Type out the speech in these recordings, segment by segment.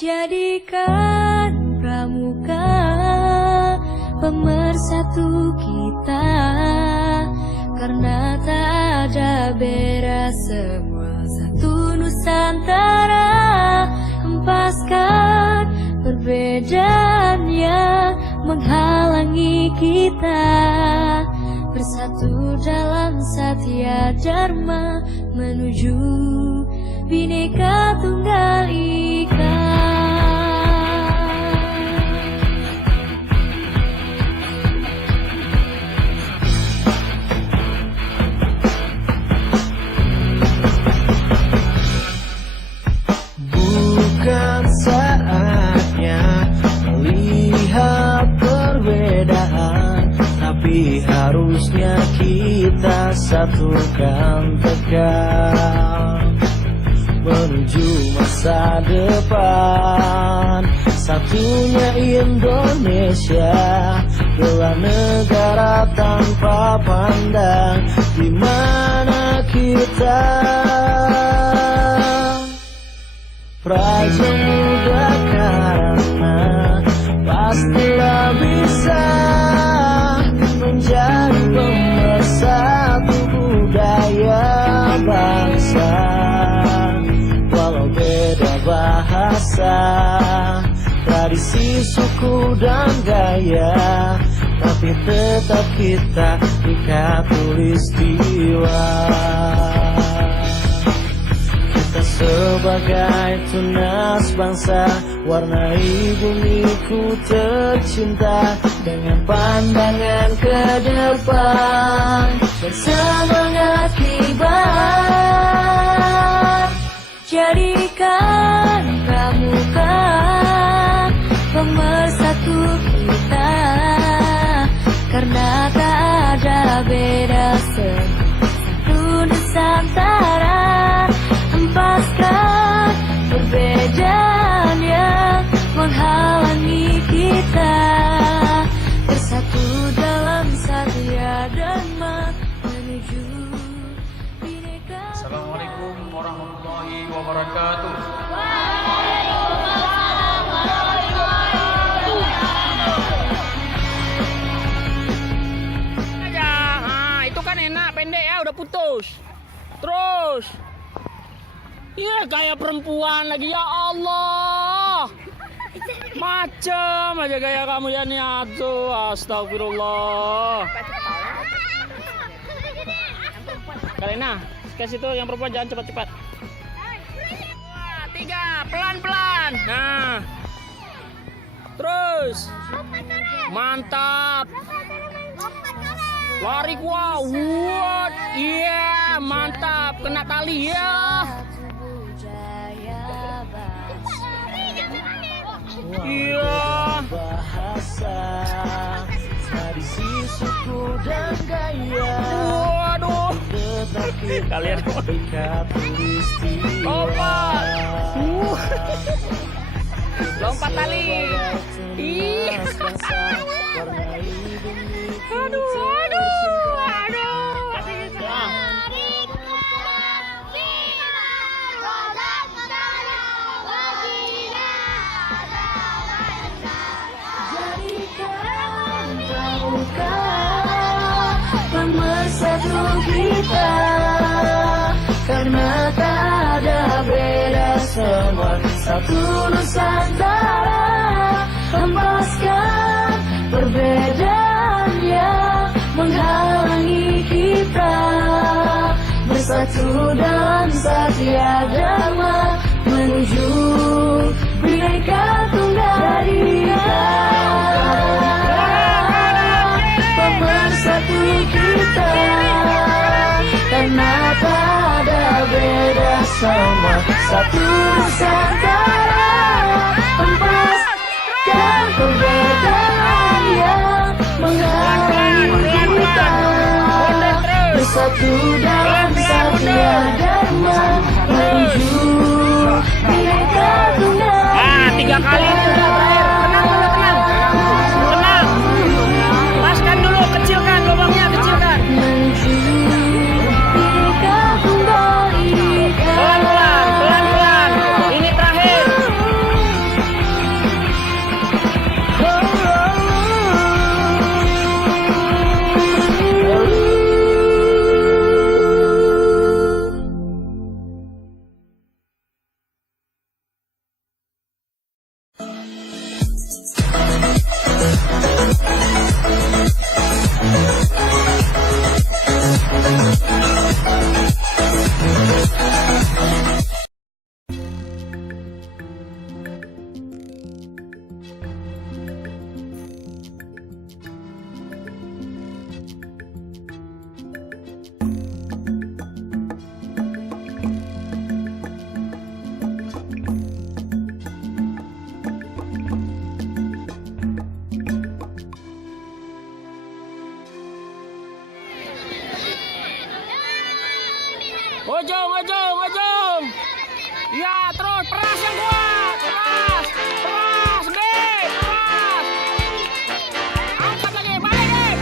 Jadikan pramuka pemersatu kita, karena tak ada beda, semua satu Nusantara. Hempaskan perbedaan yang menghalangi kita, bersatu dalam Satya Dharma menuju Bhinneka Tunggal Ika. Bukan saatnya melihat perbedaan, tapi harusnya kita satukan tegak menuju masa depan. Satunya Indonesia, bela negara tanpa pandang di mana kita. Praja muda karena pastilah bisa menjadi pemersatu budaya bangsa. Walau beda bahasa, tradisi, suku dan gaya, tapi tetap kita ikat tulistiwa. Kita sebagai tunas bangsa, warnai bumiku tercinta dengan pandangan ke depan dan semangat kibar. Jadikan pramuka pemersatu kita, karena tak ada beda, satu Nusantara. Hempaskan perbedaan yang menghalangi kita, bersatu dalam Satya Dharma menuju Bhinneka. Assalamualaikum warahmatullahi wabarakatuh. Aja, nah, itu kan enak, pendek ya, udah putus. Terus, iya kayak perempuan lagi, ya Allah. Macem aja gaya kamu ya Niatu, astagfirullah. Kalena, kasih tuh yang perempuan jangan cepat-cepat. 3, pelan-pelan. Nah, terus, mantap. Lari gua, what? Iya, mantap, kena tali ya. Iya. Bahasa, tradisi, suku dan gaya. Waduh. Kalian lompat. Lompat tali. Ih. Aduh. Pemersatu kita, karena tak ada beda, semua satu Nusantara. Hempaskan perbedaan yang menghalangi kita, bersatu dalam Satya Dharma menuju Bhinneka Tunggal Ika. Pemersatu kita, karena tak ada beda, semua satu Nusantara. Hempaskan perbedaan yang menghalangi kita, bersatu dalam Satya Dharma menuju Bhinneka Tunggal Ika. 3 kali itu udah terakhir. Tenang. Lepaskan dulu, kecilkan lubangnya, kecilkan. Menuju Bhinneka Tunggal Ika. Pelan-pelan. Ini terakhir. Ujung, ujung, ujung. Ya, terus peras yang kuat. Peras. Peras, Dik. Peras. Angkat lagi, balik, Dik.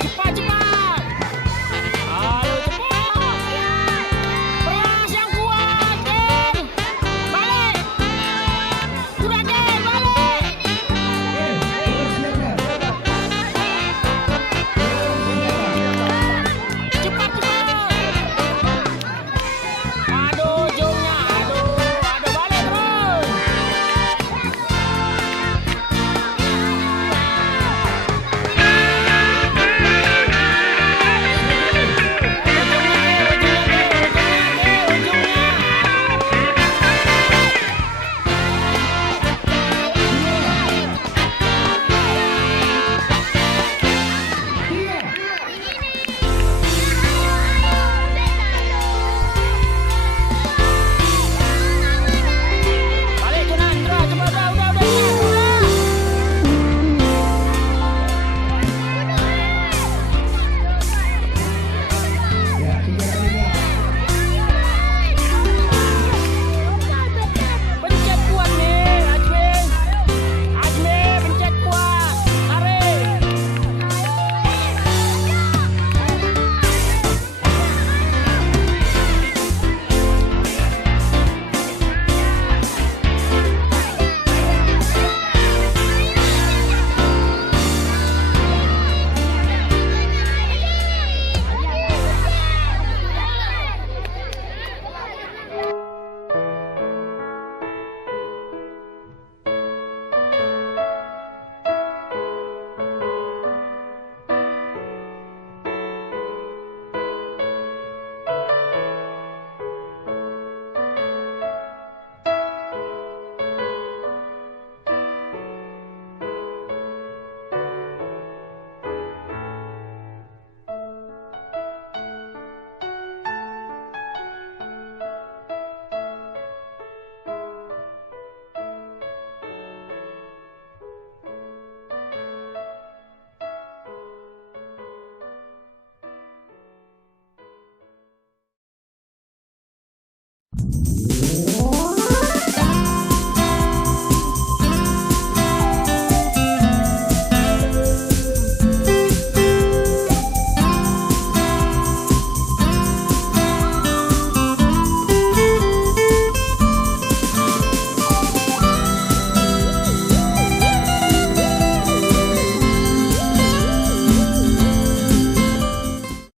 Cepat, cepat. Ayo, cepat. Peras yang kuat, Dik. Balik. Udah, Dik, balik. Cepat, cepat. Aduh, ujungnya. Aduh, aduh, balik terus. Balik, Junan. Terus, cepat, udah. Pencet kuat nih, Ajmi. Ajmi, pencet kuat. Tarik.